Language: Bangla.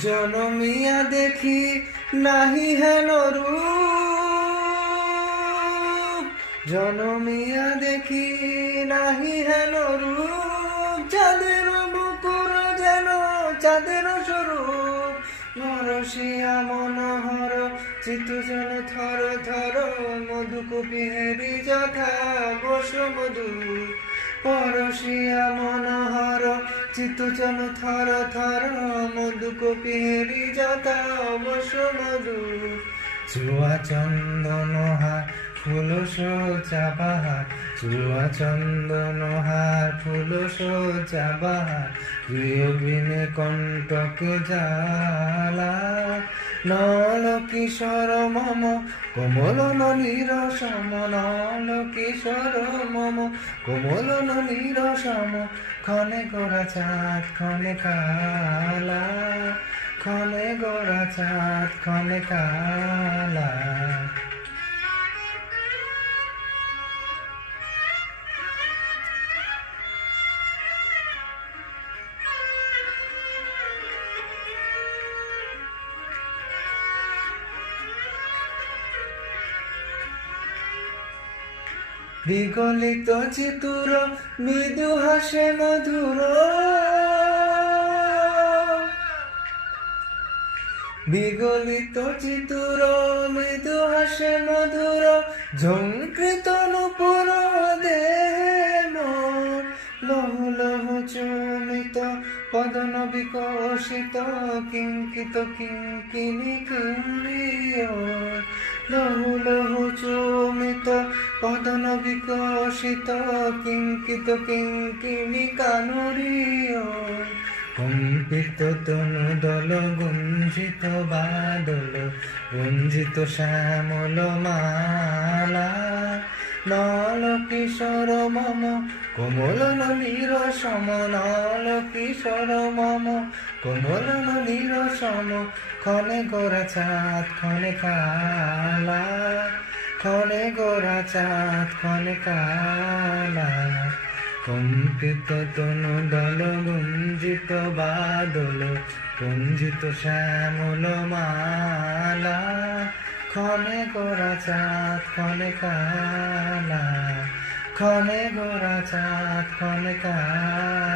জনমিয়া দেখি নাহি হেন রূপ, জনমিয়া দেখি নাহি হেন রূপ, চাঁদের বুকুর যেন চাঁদের স্বরূপ, নরসিয়া মনোহর চিত্তজন থর থর, মধুকূপী হেরি যথা বসুমধু, পরশিয়া মনোহর চিত্তজন থর থর, মধুকূপী হেরি যথা বসুমধু, চুয়া চন্দন হার ফুল সজ্জা বাহার, চুয়া চন্দন হার ফুল সজ্জা বাহার, প্রিয় বিনে কণ্টকে জ্বালা, নল কিশোর মম কোমল নলির সম, নল কিশোর মম কোমল নলির সম, ক্ষণে গোরা চাঁদ ক্ষণে কালা, ক্ষণে গোরা চাঁদ ক্ষণে কালা। বিগলিত চিতুর মৃদু হাসে মধুর, বিগলিত চিতুর মৃদু হাসে মধুর, ঝঙ্কৃত নূপুর দেহে মোর, লহু লহু চুমিত পদন বিকশিত, কিঙ্কিত কিঙ্কিনি কিঙ্কিয়, লহু লহু চুমিত পদন বিকশিত, কিঙ্কিত কিঙ্কিনি কানুরিয়, কম্পিত তনু দল গুঞ্জিত বাদল, গুঞ্জিত শ্যামল মালা, নল কিশোর মম কোমল নলির সম, নল কিশোর মম কোমল নলির সম, ক্ষণে গোরা চাঁদ ক্ষণে কালা, ক্ষণে গোরা চাঁদ ক্ষণে কালা, কম্পিত তনু দল গুঞ্জিত বাদল, গুঞ্জিত শ্যামল মালা, ক্ষণে গোরা চাঁদ ক্ষণে কালা, ক্ষণে গোরা চাঁদ ক্ষণে কালা।